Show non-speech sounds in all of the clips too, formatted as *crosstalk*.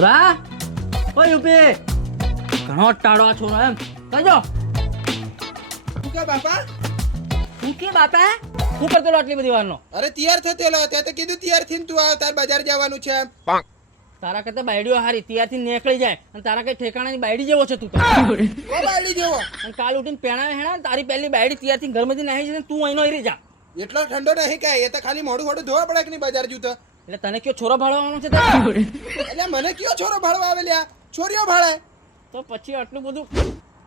છોરા ઓ UP ઘણો ટાળો આ છોરો એમ. કહેજો શું કે બાપા? શું કે બાપા? શું કરતો આટલી બધી વારનો? અરે તૈયાર થતેલો ત્યાં તો કીધું તૈયાર થઈને તું આવ તાર બજાર જવાનું છે તારા કરતા બાયડીઓ હારી. ત્યારથી નીકળી જાય. અને તારા કઈ ઠેકાણાની બાયડી જેવો છે તું બાયડી જેવો. અને કાલ ઉઠીને પેણા હેણા તારી પહેલી બાયડી ત્યારથી ઘરમાંથી નાહી છે તું અહીંનો હરી જા. એટલો ઠંડો નહીં કાય એ તો ખાલી મોડું મોડું ધોવા પડે કે નહીં બજાર જૂતો? એટલે તને કયો છોરો ભાડવાનો છે એટલે મને કયો છોરો ભાડવા આવે લ્યા? છોરીઓ ભાડે તો પછી આટલું બધું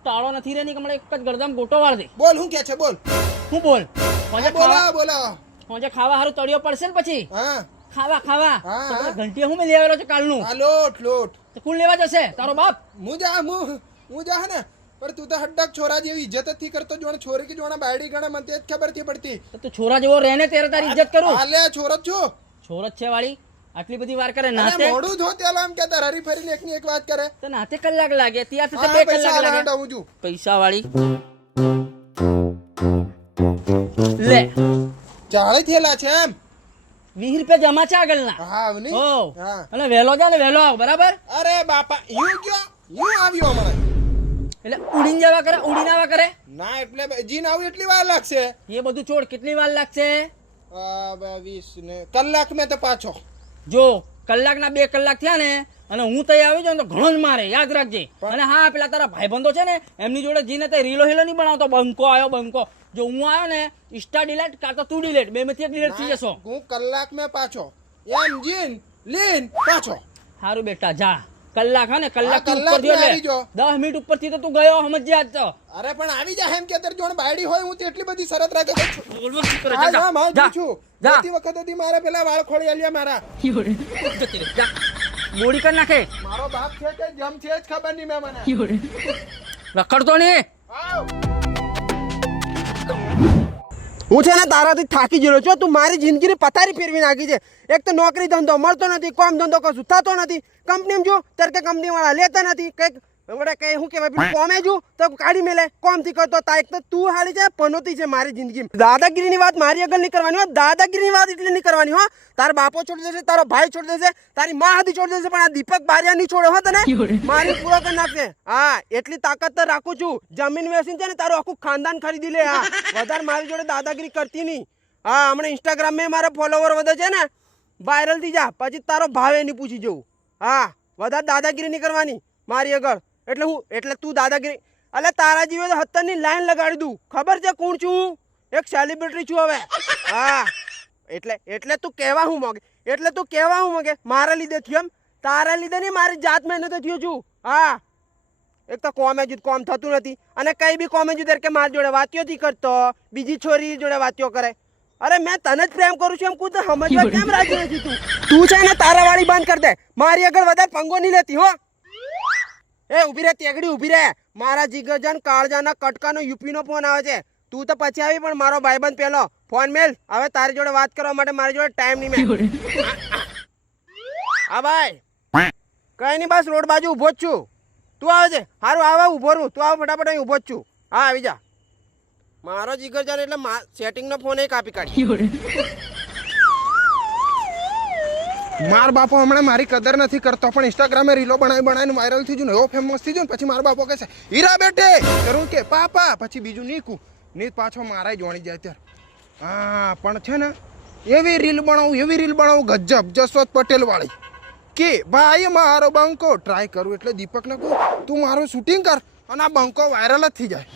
ટાળો નથી રહેની કે હમણાં એક જ ગરદામ ગોટો વાળ દે? બોલ હું કે છે? બોલ. હું બોલ? હોજે બોલો બોલો હોજે ખાવા હારું તળિયો પડશે ને પછી? હા. ખાવા ખાવા. હા, તો હા. મેં લઈ આવેલો છે કાલનું? આ લોટ લોટ. તો કોણ લેવા જશે? તારો બાપ? હું જા હું હું જા ને. પણ તું તો હડક છોરા જેવી ઇજ્જત જ થી કરતો જોણે છોરી કે જોણે બાયડી ગણા મને તે જ ખબરથી પડતી. તો છોરા જેવો રહે ને ત્યારે તારી ઇજ્જત કરું? હાલે છોરો જ છું. છોરો જ છે વાળી. આટલી બધી વાર કરે નાતે? મોડું જો તેલો આમ કેતા હરી ફરીને એકની એક વાત કરે. તો નાતે કલાક લાગે ત્યાં તો બે કલાક લાગે. પૈસા વાળી. લે. ચાળે થેલા છે એમ. વીસ રૂપિયા જમા છે આગળના. હા નહીં? અને વહેલો જા ને વહેલો આવ બરાબર? અરે બાપા યુ ગયો? યુ આવ્યો હમણાં. એટલે ઉડીને જવા કરે ઉડીને આવા કરે? ના એટલે જીન આવું એટલી વાર લાગશે? એ બધું છોડ કેટલી વાર લાગશે? વીસ ને કલાક મેં તો પાછો. જો કલાકના બે કલાક થયા ને અને હું તઈ આવી જાઉં તો ઘણો જ મારે યાદ રાખજે. અને હા પેલા તારા ભાઈબંધો છે ને એમની જોડે જીને તે રીલો હીલો નહીં બનાવતો બંકો આવ્યો બંકો. જો હું આવ્યો ને ઇન્સ્ટા ડિલેટ કાં તો તું ડિલેટ બે માંથી એક ડિલેટ થઈ જશો. હું કલાક મેં પાછો. એમ જીન લીન પાછો. સારું બેટા જા. કલાક હા ને કલાકથી કલાક ઉપર થયો એટલે જાઓ. દસ મિનિટ ઉપરથી તો તું ગયો સમજ્યા તો અરે પણ આવી જા એમ કે અત્યારે જોણ બાયડી હોય હું તો એટલી બધી શરત રાખે છું. શું કરે? હા, જા, હા, માં જા, છું જા. જતી વખત હતી મારે પેલા વાળ ખોળી આલ્યા મારા જતી જા. ગોળી કરી નાખે મારો બાપ છે કે જમ છે જ ખબર નહીં મે મને રખડતો નહીં. હું છે ને તારાથી થાકી ગયો છું તું મારી જિંદગીની પથારી ફેરવી નાખી છે એક તો નોકરી ધંધો મળતો નથી કોમ ધંધો કશું થતો નથી. કંપનીમાં જો ત્યારે કે કંપની વાળા લેતા નથી. કંઈક વડે કઈ શું કહેવાય પેલું કોમે જો તો કાઢી મેલે. કોમથી કરતો તા એક તો તું હાલી છે પનોતી છે મારી જિંદગીમાં. દાદાગીરીની વાત મારી આગળ નહીં કરવાની હો દાદાગીરીની વાત એટલે નહીં કરવાની હો. તારો બાપો છોડી દેશે તારો ભાઈ છોડી દેશે તારી માં હાથી છોડી દેશે પણ આ દીપક બારિયા નહીં છોડે હો તને. *laughs* મારી પૂરો કરી નાખશે હા એટલી તાકાત તો રાખું છું. જમીન વેચીને છે ને તારું આખું ખાનદાન ખરીદી લે. હા વધારે મારી જોડે દાદાગીરી કરતી નહીં. હા હમણાં ઇન્સ્ટાગ્રામ મેં મારા ફોલોવર વધે છે ને વાયરલ થઈ જા. પછી તારો ભાવે નહીં પૂછી જવું હા, વધારે દાદાગીરી નહીં કરવાની મારી આગળ. એટલે હું, એટલે તું દાદાગીરી. એટલે તારા જીવે તો હત્તરની લાઈન લગાડી દઉં. ખબર છે કોણ છું એક સેલિબ્રિટી છું હવે. હા. એટલે એટલે તું કહેવા હું માગે? એટલે તું કહેવા હું માગે? મારા લીધે થયો એમ? તારા લીધે નહીં, મારી જાત મહેનત થયો છું. હા. એક તો કોમે જુદ, કોમ થતું નથી. અને કઈ બી કોમે જુદ કે મારી જોડે વાત્યો નથી કરતો, બીજી છોરી જોડે વાત્યો કરે. અરે મેં તને જ પ્રેમ કરું છું એમ કુદ સમજવા કેમ રાજી નથી તું? તું છે ને તારા વાળી બંધ કર દે. મારી આગળ વધારે પંગો નહીં લેતી હો. એ ઊભી રે તેગડી ઊભી રે મારા જીગજન કાળજાના કટકાનો યુપીનો ફોન આવે છે. તું તો પછી આવી પણ મારો ભાઈબંધ પેલો. ફોન મેલ. હવે તારી જોડે વાત કરવા માટે મારી જોડે ટાઈમ નહીં મેં હા ભાઈ. કઈ નહીં બસ રોડ બાજુ ઊભો જ છું. તું આવે છે. સારું આવે ઊભો રહું. તું આવ ફટાફટ અહીં ઊભો જ છું. હા આવી જા. મારો જીગરજાન એટલે સેટિંગનો ફોન એ કાપી કાઢી માર બાપો હમણાં મારી કદર નથી કરતો પણ ઇન્સ્ટાગ્રામે રીલો બનાવી બનાવીને વાયરલ થઈ જુ ને એવો ફેમસ થઈ ગયો ને પછી મારો બાપો કહે છે હીરા બેટે કરું કે પાપા? પછી બીજું નીકું. ની પાછો મારાય જોણી જાય ત્યારે. હા પણ છે ને એવી રીલ બનાવું એવી રીલ બનાવું ગજબ જસવંત પટેલ વાળી કે ભાઈ મારો બંકો ટ્રાય કરું એટલે દીપકને કહું તું મારું શૂટિંગ કર અને આ બંકો વાયરલ જ થઈ જાય.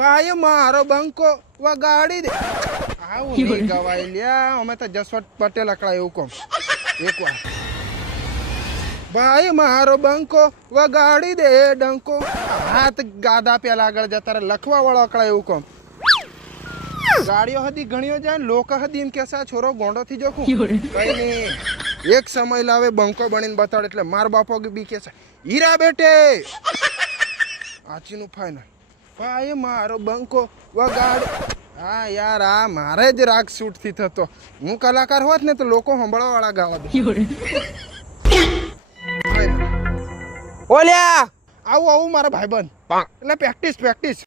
ભાઈ મારો બંકો વગાડી દે. આવું નહીં ગવાય લ્યા અમે તો જસવંત પટેલ અકળા એવું કહું. એકવાર ભાઈ મારો બંકો વગાડી દે ડંકો. હાથ ગાદા પેલા આગળ જતા રહે લખવા વાળો અકળા એવું કહું. ગાડીઓ હતી ઘણીઓ જાય લોકો હતી એમ કે છોરો ગોંડો થી જોખું કઈ નહીં. એક સમય લાવે બંકો બનીને બતાડે એટલે માર બાપો બી કેસે હીરા બેટે. આચીનું ફાઈનલ ભાઈ મારો બંકો વગાડ. હા યાર આ મારે જ રાગ શૂટથી થતો. હું કલાકાર હોત ને તો લોકો સંભળવા વાળા ગાવા દે. ઓલ્યા આવું આવું મારા ભાઈબંધ. એટલે પ્રેક્ટિસ પ્રેક્ટિસ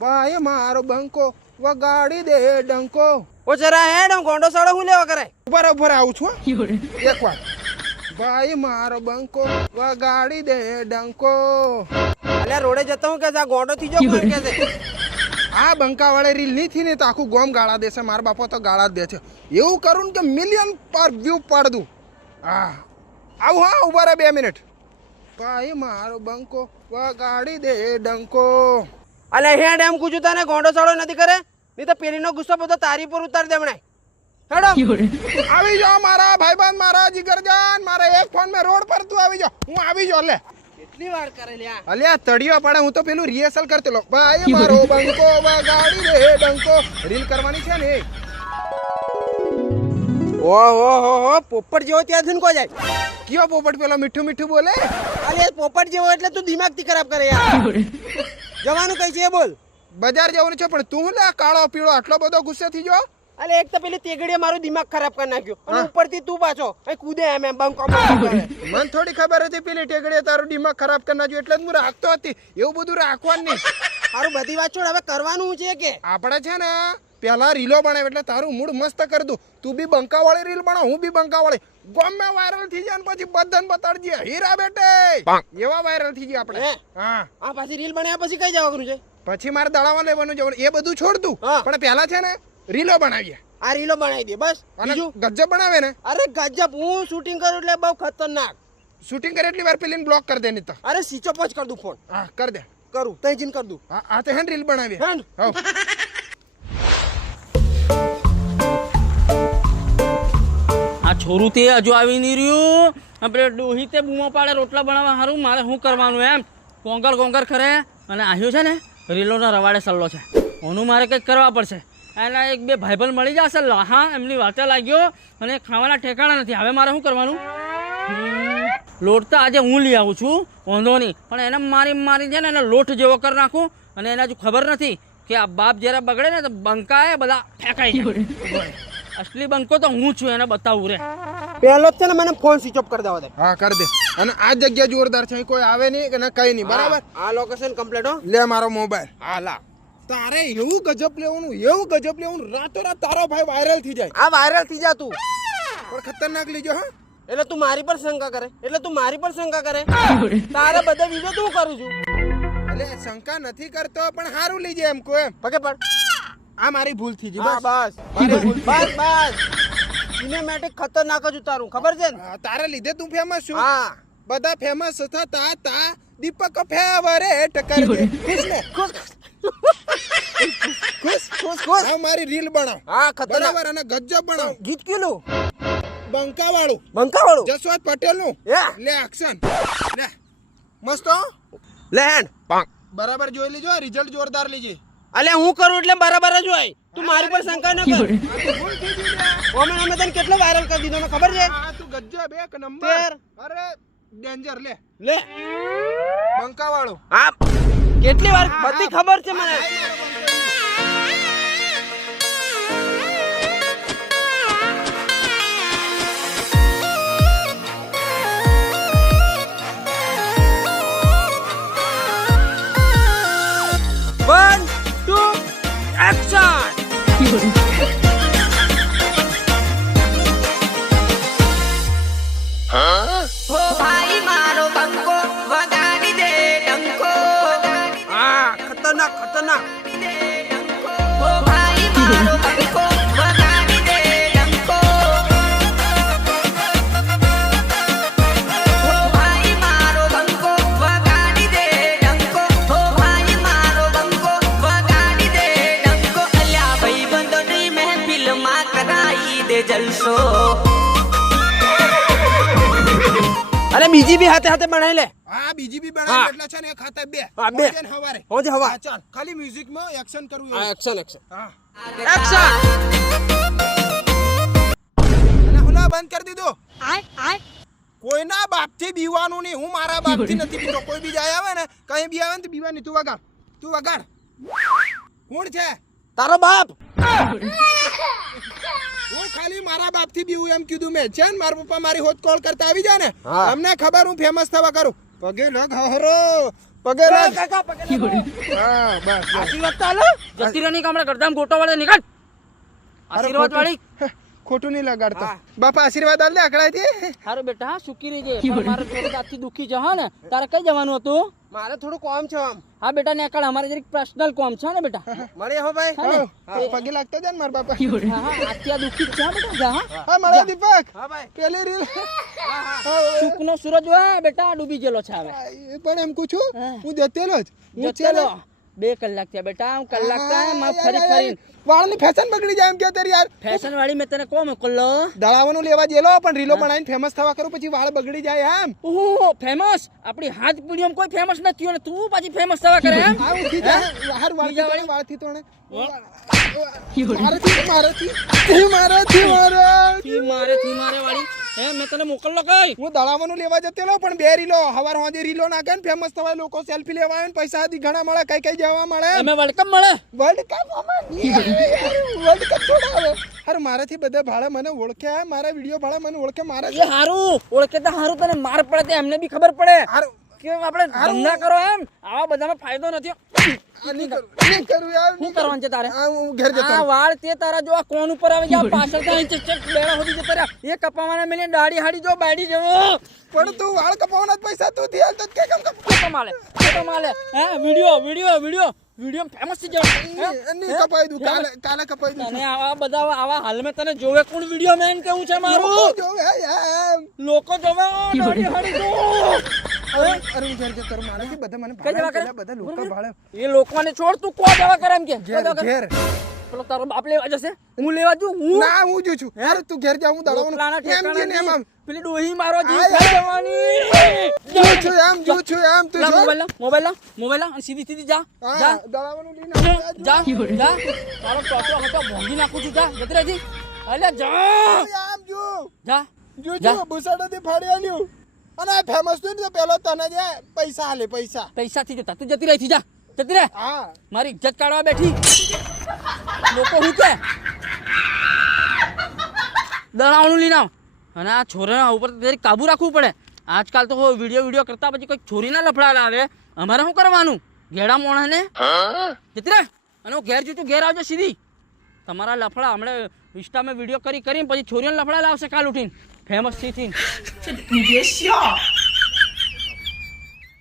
ભાઈ મારો બંકો વગાડી દે ડંકો. ઓ જરા હે હું ગોંડો સાડો હું લેવા કરે? ઉપર ઉપર આવું છું એકવાર એક વાર ભાઈ મારો બંકો વગાડી દે ડંકો. અલ્યા રોડે જતો હું કે આ ગોંડો થી જો કોણ કે છે? આ બંકા વાળે રીલ નહીં થી ને તો આખું ગોમ ગાળા દેશે મારા બાપો તો ગાળા જ દે છે. એવું કરું ને કે મિલિયન પર વ્યૂ પાડ દઉં. હા આવું હા ઊભા રહે બે મિનિટ ભાઈ મારો બંકો વગાડી દે ડંકો. અલ્યા હેડ એમ કુજુ તને ગોંડો સાળો નથી કરે? નહીં તો પેલીનો ગુસ્સો બધો તારી પર ઉતારી દે હમણાં હેડો. આવી જાઓ મારા ભાઈબંધ મારા જીગરજાન મારા એક ફોન મેં રોડ પર તું આવી જાઓ. હું આવી જાઉં લે. કેટલી વાર કરે લ્યા અલ્યા તડિયો પડે હું તો પેલું રિહર્સલ કરતેલો ભાઈ *laughs* મારો બંકો વગાડી દે ડંકો રીલ કરવાની છે ને ઓહો હો હો પોપટ જેવો ત્યાંથી કો જાય? કયો પોપટ પેલો? મીઠું મીઠું બોલે? અરે પોપટ જેવો એટલે તું દિમાગથી ખરાબ કરે યાર. *laughs* જવાનું કઈ છે બોલ. બજાર જવાનું છે પણ તું લે કાળો પીળો આટલો બધો ગુસ્સે થઈ ગયો? અરે એક તો પેલી તેગડીએ મારું દિમાગ ખરાબ કરી નાખ્યું. અને ઉપરથી તું પાછો. અહીં કૂદે એમ એમ બંકો મને થોડી ખબર હતી પેલી ટેકડીએ તારું દિમાગ ખરાબ કરી નાખ્યું એટલે જ હું રાખતો હતી. એવું બધું રાખવાનું નહીં. તારું બધી વાત છોડ હવે કરવાનું છે કે? આપણે છે ને પહેલા રીલો બનાવે એટલે તારું મૂડ મસ્ત કરી દઉં. તું બી બંકાવાળી રીલ બનાવ હું બી બંકાવાળી. ગમે વાયરલ થઈ જાય ને પછી બધાને બતાડજે. હીરા બેટે! એવા વાયરલ થઈ ગયા આપણે. હા? આ પાછી રીલ બનાવ્યા પછી કઈ જવાનું છે? પછી મારે દળાવા લેવાનું જવાનું. એ બધું છોડ તું. પણ પહેલા છે ને રીલો બનાવીએ. આ રીલો બનાવી દે બસ. અને બીજું? ગજબ બનાવે ને? અરે ગજબ હું શૂટિંગ કરું એટલે બહુ ખતરનાક. શૂટિંગ કરે એટલી વાર પેલી બ્લોક કરી દે નહીં તો. અરે સ્વિચ ઓફ જ કર દઉં ફોન હા કર દે. કરું તઈ જઈને કર દઉં. હા આ તો હેન રીલ બનાવીએ. હેન? હા આ છોરું તે હજુ આવી નહીં રહ્યું. આપણે ડોહી તે બૂમો પાડે રોટલા બનાવવા સારું મારે શું કરવાનું એમ. કોંકર કોંકર ખરે. અને આવ્યો છે ને રીલોના રવાડે સલ્લો છે. ઓનું મારે કંઈક કરવા પડશે. એના એક બે ભાઈબલ મળી જશે. હા એમની વાતે લાગ્યો અને ખાવાના ઠેકાણા નથી. હવે મારે શું કરવાનું? લોટતા લોટ તો આજે હું લઈ આવું છું વાંધો નહીં. પણ એને મારી મારી છે ને એને લોટ જેવો કરી નાખું અને એને હજુ ખબર નથી કે આ બાપ જ્યારે બગડે ને તો બંકાએ બધા ફેંકાઈ જાય. અસલી બંકો તો હું છું એને બતાવું રે. પહેલો છે ને મને ફોન સ્વિચ ઓફ કરી દેવા દે. હા કર દે. અને આ જગ્યા જોરદાર છે કોઈ આવે નહીં કે ના કઈ નહીં બરાબર? આ લોકેશન કમ્પ્લીટ હો. લે મારો મોબાઈલ હા લા. તારે એવું ગજબ લેવાનું એવું ગજબ લેવાનું રાતોરાત તારો ભાઈ વાયરલ થઈ જાય. આ વાયરલ થઈ જા તું. પણ ખતરનાક લેજો હા? એટલે તું મારી પર શંકા કરે એટલે તું મારી પર શંકા કરે. *laughs* તારે બધા વીડિયો તું કરું છું? એટલે શંકા નથી કરતો પણ સારું લીજે એમ કો એમ. પગે પડ. આ મારી ભૂલ થઈ ગઈ હા બસ. બસ. *laughs* બસ બસ. સિનેમેટિક ખતરનાક જ ઉતારું. ખબર છે ને? તારા લીધે તું ફેમસ છું. હા. બધા ફેમસ હતા તા તા. દીપક ફેવરેટ *laughs* ખુશ ને? ખુશ. ખુશ ખુશ ખુશ. હા મારી રીલ બનાવ. હા ખતરનાક. બરાબર અને ગજબ બનાવ. ગીત કીલું બંકા વાળું બંકા વાળું જસવંત પટેલનું લે એક્શન લે. મસ્ત લે હેન્ડ બરાબર જોઈ લેજો રિઝલ્ટ જોરદાર લેજે. અલે હું કરું એટલે બરાબર જ હોય. તું મારી પર શંકા ન કર. અમે અમે તને કેટલો વાયરલ કરી દીધો મને ખબર છે? આ તું ગજબ એક નંબર. અરે ડેન્જર લે. લે. બંકા વાળું હા. કેટલી વાર બધી ખબર છે મને. બીજી બી હાથે હાથે બનાવી લે. હા બીજી બી. બનાવી એટલે છે ને એક હાથે બે. હા, બે. હવારે. હોજે હવા. ચાલ. ખાલી મ્યુઝિકમાં એક્શન કરવું હા. એક્શન એક્શન હા. એક્શન અને હુલા બંધ કરી દીધું? કોઈના બાપથી બીવાનું નહીં. હું મારા બાપથી નથી બીતો કોઈ બી જાય આવે ને કઈ બી આવે ને તો બીવાની. તું વગાડ. તું વગાડ. કોણ છે? તારો બાપ! *laughs* હું ખાલી મારા બાપથી બીવું એમ કીધું મેં છે ને મારા પપ્પા મારી હોત કોલ કરતા આવી જાય ને હા. અમને ખબર હું ફેમસ થવા કરું. પગે લગ હરો પગે લગ કાકા પગે હા બસ. આશીર્વાદ તો જતી રહી કામડા કરતા ગોટો વાળે નીકળ આશીર્વાદ વાળી ખોટું નહીં લગાડતો. બાપા આશીર્વાદ આલ દે અકળાયથી હારું બેટા સુકી સુખી રહેજે. મારા પેટ આથી દુખી જહ હા ને તારે કઈ જવાનું હતું? મારે થોડું કોમ છે આમ. હા બેટા ને એકડ અમારે જરીક પર્સનલ કોમ છે ને બેટા? મળીએ હો ભાઈ? પગે લાગતો જાય ને મારા બાપા. હા અત્યા દુખી છે બેટા જા હા. હા મળે દીપક. હા ભાઈ. પેલી રીલ. સુખનો સૂરજ હોય બેટા ડૂબી ગયેલો છે હવે. પણ એમ પૂછું હું. જતેલો જ. હું ચેલો બે કલાક થયા બેટા હું કલાક થાયમાં ફરી ફરી વાળની ફેશન બગડી જાય એમ કે અત્યારે યાર ફેશન વાળી મેં તને કોણ મોકલો દળાવાનું લેવા જેલો પણ રીલો બનાવીને ફેમસ થવા કરું પછી વાળ બગડી જાય એમ ઓહો ફેમસ આપણી હાથ પીઢીમાં કોઈ ફેમસ નથી અને તું પાછી ફેમસ થવા કરે એમ આ ઉઠી જાય હાર વાળથી વાળથી તોણે મારાથી મારાથી મારાથી મારા થી મારે થી મારે વાળી હે મેં તને મોકલલો કઈ. હું દળાવાનું લેવા જતેલો પણ બે રીલો હવાર હોજે રીલો નાખે ને ફેમસ થવાય લોકો સેલ્ફી લેવા આવે ને પૈસા આથી ઘણા મળે કઈ કઈ જવા મળે. વર્લ્ડ કપ મળે. વર્લ્ડ કપ વર્લ્ડ કપ છોડાવે અરે મારાથી બધા ભાડે મને ઓળખે મારા વીડિયો ભાડા મને ઓળખે મારા હારું. ઓળખે તો હારું તને માર પડે એમને બી ખબર પડે. હારું. કે આપણે ધંધા કરો એમ. આવા બધામાં ફાયદો નથી. આ નહીં કરું નહીં કરું યાર શું કરવાનું છે તારે? ઘેર જતા વાળ તે તારા જો આ કોણ ઉપર આવી જા પાછળ તો અહીં ચેક બેડા સુધી જતા રહ્યા. એ કપાવાના મેલે દાઢી હાડી જો બાડી જવો. પણ તું વાળ કપાવાના પૈસા તું થી તો કે કેમ કપ ખોટો માલે હે video video video. Video famous થઈ જાય નહીં કપાઈ દઉં કાલે કાલે કપાઈ દઉં અને આવા બધા આવા હાલ મેં તને જોવે કોણ વિડિયો મેન કેવું છે મારું? જોવે હે લોકો જોવે દાઢી હાડી જો. અરે અરે હું ઘેર જતો રહું. મારાથી બધા મને કઈ ભાડે બધા લોકો ભાડે. એ લોકોને છોડ તું કો જવા કરે એમ કે. ઘેર ઘેર. પેલો તારો બાપ લેવા જશે? હું લેવા જઉં? હું? ના હું જો છું. યાર તું ઘેર જા હું રોટલાના એમ કે ને એમ આમ. ઠેકાણા પેલી ડોહી મારો જીવ આ ખાઈ જવાની. જો છું એમ જો છું એમ તું લા, મોબાઈલ લા, મોબાઈલ લા, મોબાઈલ લા, સીધી સીધી જા. જા. દળાવાનું લઈને જા જા. તારો ટોટો હતો ભોંગી નાખું છું જા. જતી અલે જા. આમ જો. જા. જો જા. છું ફાડી આલ્યું. અને ફેમસ ને તો પેલો તને જે પૈસા હાલે પૈસા. પૈસા થી જતા. તું જતી રહી જા જતી રહે. હા. મારી ઇજ્જત કાઢવા બેઠી. લોકો હું કે? દળાવણું લઈને આવ. અને આ છોરાના ઉપર જરી કાબુ રાખવું પડે. આજકાલ તો વીડિયો વીડિયો કરતા પછી કોઈ છોરીના લફડા લાવે અમારે શું કરવાનું? ઘેડા મોણાને? જતી રહે. અને હું ઘેર જતું ઘેર આવજો સીધી. તમારા લફડા હમણાં ઇન્સ્ટામાં વીડિયો કરી કરીને પછી છોરીઓને લફડા લાવશે કાલ ઉઠીને. ફેમસથી થઈને